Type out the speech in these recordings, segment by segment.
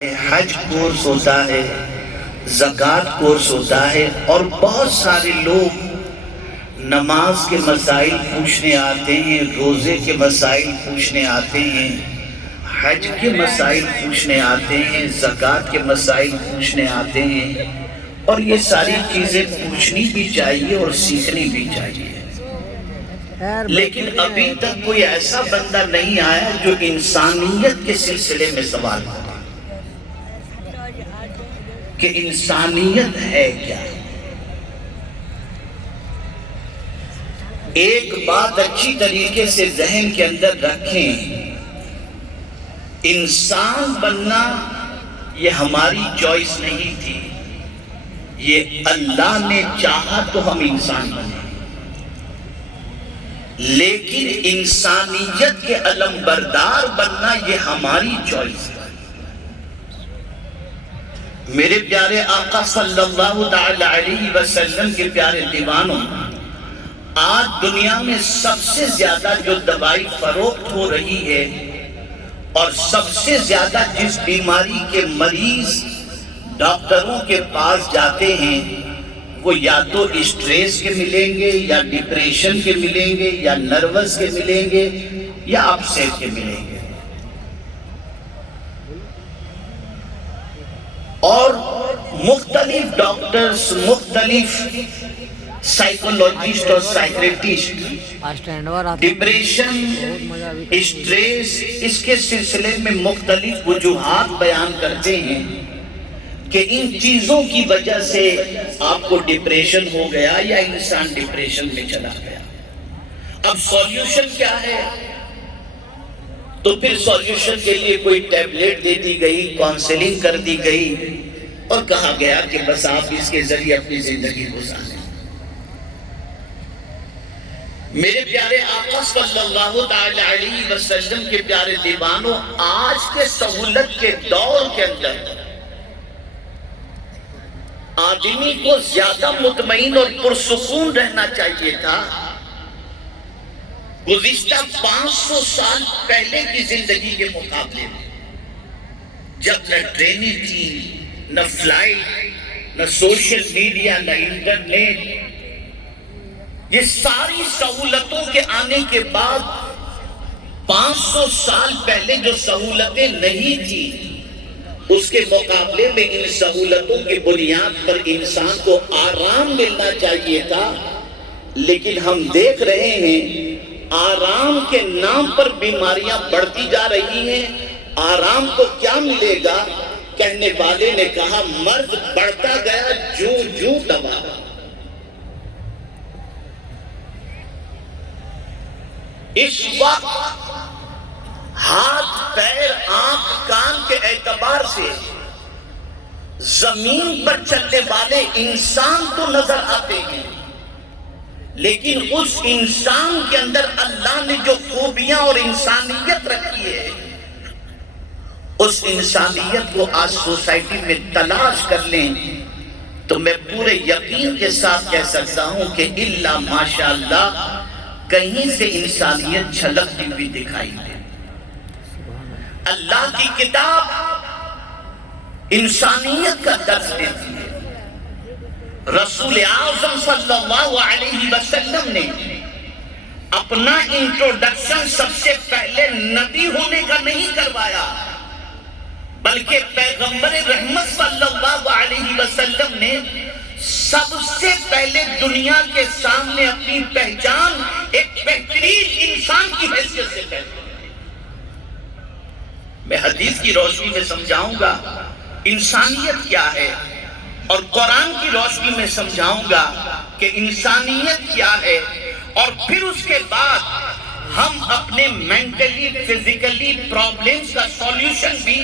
حج course ہوتا ہے، زکوٰۃ کورس ہوتا ہے، اور بہت سارے لوگ نماز کے مسائل پوچھنے آتے ہیں، روزے کے مسائل پوچھنے آتے ہیں، حج کے مسائل پوچھنے آتے ہیں، زکوٰۃ کے مسائل پوچھنے آتے ہیں، اور یہ ساری چیزیں پوچھنی بھی چاہیے اور سیکھنی بھی چاہیے۔ لیکن ابھی تک کوئی ایسا بندہ نہیں آیا جو انسانیت کے سلسلے میں سوال کرے کہ انسانیت ہے کیا۔ ایک بات اچھی طریقے سے ذہن کے اندر رکھیں، انسان بننا یہ ہماری چوائس نہیں تھی، یہ اللہ نے چاہا تو ہم انسان بنے، لیکن انسانیت کے علمبردار بننا یہ ہماری چوائس ہے۔ میرے پیارے آقا صلی اللہ علیہ وسلم کے پیارے دیوانوں، آج دنیا میں سب سے زیادہ جو دوائی فروخت ہو رہی ہے اور سب سے زیادہ جس بیماری کے مریض ڈاکٹروں کے پاس جاتے ہیں وہ یا تو اسٹریس کے ملیں گے، یا ڈپریشن کے ملیں گے، یا نروس کے ملیں گے، یا اپسیٹ کے ملیں گے۔ اور مختلف ڈاکٹرز، مختلف سائیکولوجسٹ اور سائیکریٹسٹ ڈپریشن، اسٹریس، اس کے سلسلے میں مختلف وجوہات بیان کرتے ہیں کہ ان چیزوں کی وجہ سے آپ کو ڈپریشن ہو گیا یا انسان ڈپریشن میں چلا گیا۔ اب سولیوشن کیا ہے؟ تو پھر سولیوشن کے لیے کوئی ٹیبلیٹ دے دی گئی، کاؤنسلنگ کر دی گئی، اور کہا گیا کہ بس آپ اس کے ذریعے اپنی زندگی گزاریں۔ میرے پیارے آقا صلی اللہ علیہ وسلم کے پیارے دیوانوں، آج کے سہولت کے دور کے اندر آدمی کو زیادہ مطمئن اور پرسکون رہنا چاہیے تھا۔ گزشتہ 500 سال پہلے کی زندگی کے مقابلے میں، جب نہ ٹرینیں تھی، نہ فلائٹ، نہ سوشل میڈیا، نہ انٹرنیٹ، یہ ساری سہولتوں کے آنے کے بعد 500 سال پہلے جو سہولتیں نہیں تھی، اس کے مقابلے میں ان سہولتوں کی بنیاد پر انسان کو آرام ملنا چاہیے تھا۔ لیکن ہم دیکھ رہے ہیں آرام کے نام پر بیماریاں بڑھتی جا رہی ہیں۔ آرام کو کیا ملے گا؟ کہنے والے نے کہا مرض بڑھتا گیا جو دوا۔ اس وقت ہاتھ، پیر، آنکھ، کان کے اعتبار سے زمین پر چلنے والے انسان تو نظر آتے ہیں، لیکن اس انسان کے اندر اللہ نے جو خوبیاں اور انسانیت رکھی ہے، اس انسانیت کو آج سوسائٹی میں تلاش کر لیں تو میں پورے یقین کے ساتھ کہہ سکتا ہوں کہ الا ماشاءاللہ کہیں سے انسانیت جھلکتی ہوئی دکھائی دے۔ اللہ کی کتاب انسانیت کا درس دیتی ہے۔ رسول اعظم صلی اللہ علیہ وسلم نے اپنا انٹروڈکشن سب سے پہلے نبی ہونے کا نہیں کروایا، بلکہ پیغمبر رحمت صلی اللہ علیہ وسلم نے سب سے پہلے دنیا کے سامنے اپنی پہچان ایک بہترین انسان کی حیثیت سے پہلے۔ میں حدیث کی روشنی میں سمجھاؤں گا انسانیت کیا ہے، اور قرآن کی روشنی میں سمجھاؤں گا کہ انسانیت کیا ہے، اور پھر اس کے بعد ہم اپنے مینٹلی، فزیکلی پرابلمز کا سولیوشن بھی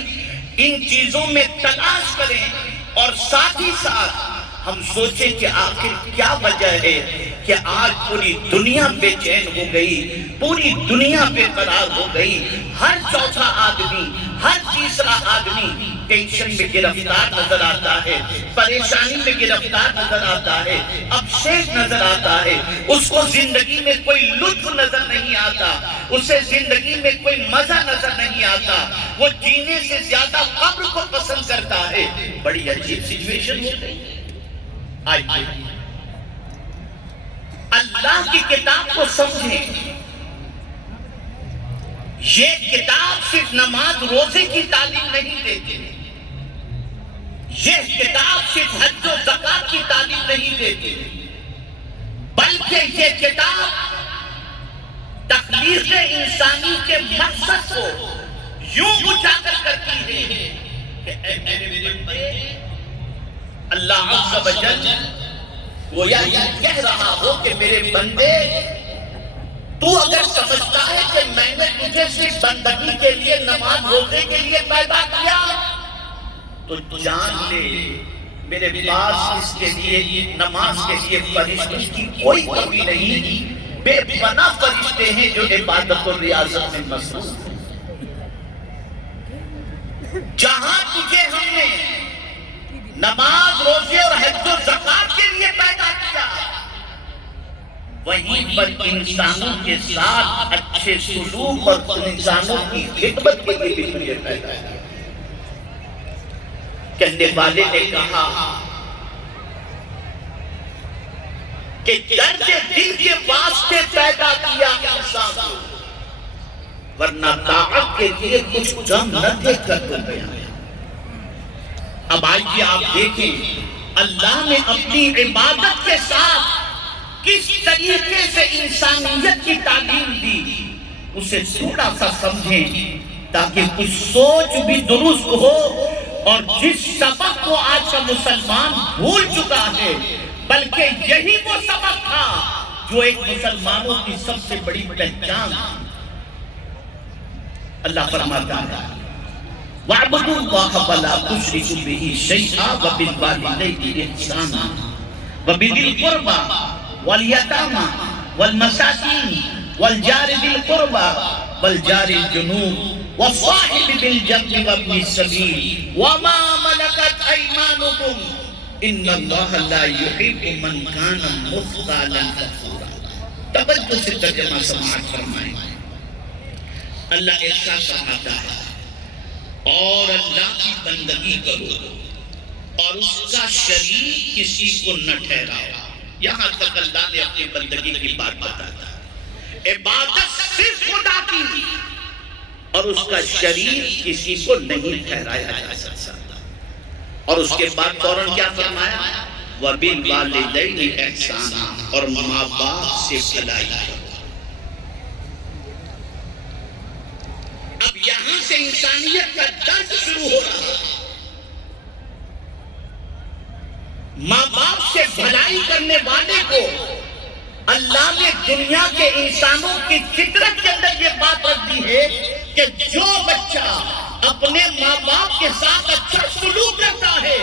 ان چیزوں میں تلاش کریں، اور ساتھ ہی ساتھ ہم سوچیں کہ آخر کیا وجہ ہے کہ آج پوری دنیا بے چین ہو گئی، پوری دنیا بے قرار ہو گئی۔ ہر چوتھا آدمی، ہر تیسرا آدمی ٹینشن میں گرفتار نظر آتا ہے، پریشانی میں گرفتار نظر آتا ہے، ابشیش نظر آتا ہے، اس کو زندگی میں کوئی لطف نظر نہیں آتا، اسے زندگی میں کوئی مزہ نظر نہیں آتا، وہ جینے سے زیادہ قبر کو پسند کرتا ہے۔ بڑی عجیب سچویشن ہو گئی۔ آئیے اللہ کی کتاب کو سمجھیں۔ یہ کتاب صرف نماز روزے کی تعلیم نہیں دیتی، یہ کتاب صرف حج و زکات کی تعلیم نہیں دیتی، بلکہ یہ کتاب تخلیق انسانی کے مقصد کو یوں اجاگر کرتی ہے کہ اے میرے بندے، اللہ عز و جل گویا یہ کہہ رہا ہو کہ میرے بندے، تو اگر سمجھتا ہے کہ میں نے تجھے صرف بندگی کے لیے، نماز روزے کے لیے پیدا کیا، تو جان لے میرے پاس اس کے لیے، نماز کے لیے فرشتوں کی کوئی کمی نہیں، بے پناہ فرشتے ہیں جو عبادت و ریاضت میں مصروف ہیں۔ جہاں تجھے ہم نے نماز روزے اور حج و زکات کے لیے پیدا کیا، وہیں پر انسانوں کے ساتھ اچھے سلوک اور انسانوں کی خدمت کے لیے بھی تجھے پیدا کیا۔ کہنے والے نے کہا کہ درد دل کے واسطے پیدا کیا انسان کو، ورنہ طاعت کے لیے کچھ کم نہ دیکھ کر تو گیا۔ اب آئیے آپ دیکھیں اللہ نے اپنی عبادت کے ساتھ کس طریقے سے انسانیت کی تعلیم دی، اسے تھوڑا سا سمجھیں تاکہ کچھ سوچ بھی درست ہو، اور جس سبق کو آج کا مسلمان بھول چکا ہے، بلکہ یہی وہ سبق تھا جو ایک مسلمانوں کی سب سے بڑی پہچان تھی۔ اللہ فرماتا ہے وَاعْبُدُوا اللَّهَ وَلَا تُشْرِكُوا بِهِ شَيْئًا وَبِالْوَالِدَيْنِ إِحْسَانًا وَبِذِي الْقُرْبَى وَالْيَتَامَى وَالْمَسَاكِينِ وَالْجَارِ ذِي الْقُرْبَى وَالْجَارِ الْجُنُوبِ وَالصَّاحِبِ بِالْجَنبِ وَابْنِ السَّبِيلِ وَمَا مَلَكَتْ أَيْمَانُكُمْ إِنَّ اللَّهَ لَا يُحِبُّ مَنْ كَانَ مُخْتَالًا فَخُورًا۔ توجہ سے ترجمہ سماعت فرمائیں۔ اللہ ارشاد فرماتا ہے اور اللہ کی بندگی کرو اور اس کا شریک کسی کو نہ ٹھہراؤ۔ یہاں تک اللہ نے اپنی بندگی کی بات بتایا، عبادت صرف خدا کی اور اس کا شریک کسی کو نہیں ٹھہرایا جا سکتا۔ اور اس کے بعد فوراً کیا فرمایا؟ وَبِالْوَالِدَيْنِ إِحْسَانًا، اور ماں باپ سے بھلائی کرو۔ اب یہاں سے انسانیت کا درس شروع ہو رہا ہے۔ ماں باپ سے بھلائی کرنے والے کو اللہ نے دنیا کے انسانوں کی فطرت کے اندر یہ بات رکھ دی ہے کہ جو بچہ اپنے ماں باپ کے ساتھ اچھا سلوک کرتا ہے،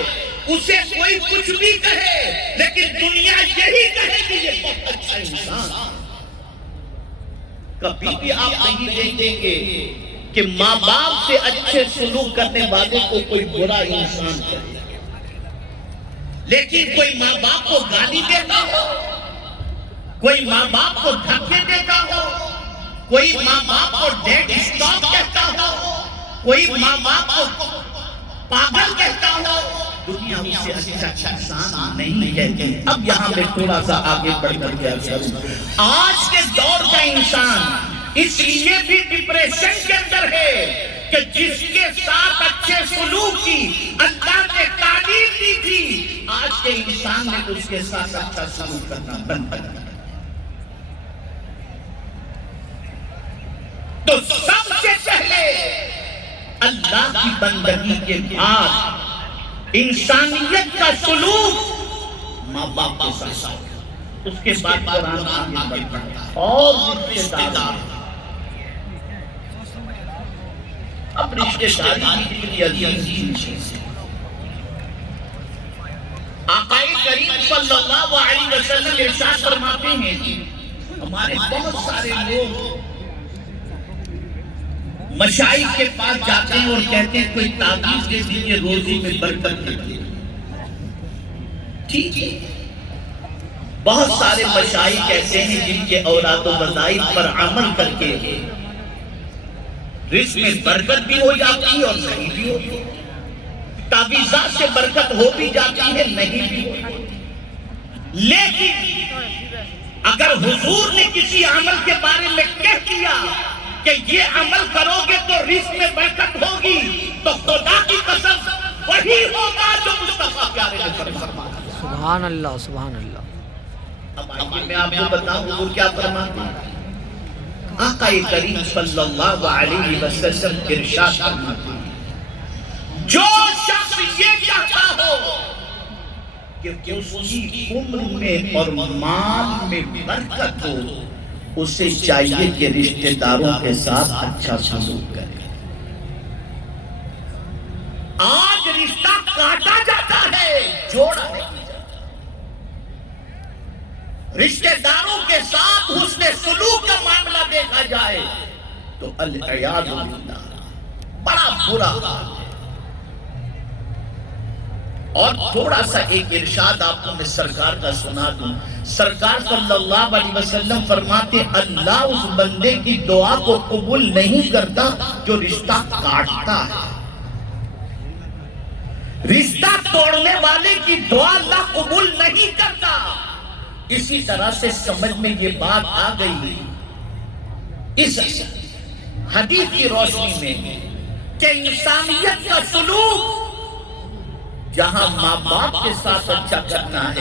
اسے کوئی کچھ بھی کہے لیکن دنیا یہی کہے کہ یہ بہت اچھا انسان۔ کبھی بھی آپ نہیں دیکھیں گے کہ ماں باپ سے اچھے سلوک کرنے والے کو کوئی برا انسان کہے، لیکن کوئی ماں باپ کو گالی دیتا ہو، کوئی ماں باپ کو دھکے دیتا ہو، کوئی ماں باپ کو ڈیڈ اسٹاپ کہتا ہو، کوئی ماں باپ کو پاگل کہتا ہو، دنیا اسے اچھا انسان نہیں کہتی۔ اب یہاں میں تھوڑا سا آگے بڑھ کر کے آج کے دور کا انسان اس لیے بھی ڈپریشن کے اندر ہے کہ جس کے ساتھ اچھے سلوک کی اللہ نے تعلیم دی تھی، آج کے انسان نے اس کے ساتھ اچھا سلوک کرنا بند کر دیا۔ تو سب سے پہلے اللہ کی بندگی کے بعد انسانیت کا سلوک ماں باپ کے ساتھ، اس کے بعد قرآن آگے بڑھتا ہے اور رشتہ دار۔ اب رشتہ داری کی عظیم چیز ہے۔ آقا کریم صلی اللہ علیہ وسلم ارشاد فرماتے ہیں ہمارے بہت سارے لوگ مشائخ کے پاس جاتے ہیں اور کہتے ہیں کوئی تعویذ دے دیجیے روزی میں برکت دے دیجیے. ٹھیک ہے. بہت سارے مشائخ ایسے ہیں جن کے اوراد و وظائف پر عمل کر کے رزق میں برکت بھی ہو جاتی ہے اور نہیں بھی ہوتی. تعویذات سے برکت ہو بھی جاتی ہے نہیں بھی ہوتی. لیکن اگر حضور نے کسی عمل کے بارے میں کہہ دیا کہ یہ عمل کرو گے تو رزق میں برکت ہوگی تو خدا کی قسم وہی ہوگا جو مصطفیٰ پیارے نے فرمایا. سبحان اللہ سبحان اللہ. اب آئیے میں آپ کو بتاؤں حضور کیا فرماتے ہیں. آقا کریم صلی اللہ علیہ وسلم ارشاد فرماتے ہیں جو شخص یہ چاہتا ہو کہ اس کی عمر میں اور مال میں برکت ہو اسے چاہیے کہ رشتہ داروں کے ساتھ اچھا سلوک کرے. آج رشتہ کاٹا جاتا ہے جوڑا نہیں جاتا. رشتہ داروں کے ساتھ حسن سلوک کا معاملہ دیکھا جائے تو العیاذ باللہ بڑا برا حال ہے. اور تھوڑا سا ایک ارشاد آپ کو میں سرکار کا سنا دوں. سرکار صلی اللہ علیہ وسلم فرماتے اللہ اس بندے کی دعا کو قبول نہیں کرتا جو رشتہ کاٹتا ہے. رشتہ توڑنے والے کی دعا اللہ قبول نہیں کرتا. اسی طرح سے سمجھ میں یہ بات آ گئی اس حدیث کی روشنی میں کہ انسانیت کا سلوک جہاں ماں باپ کے ساتھ اچھا کرنا ہے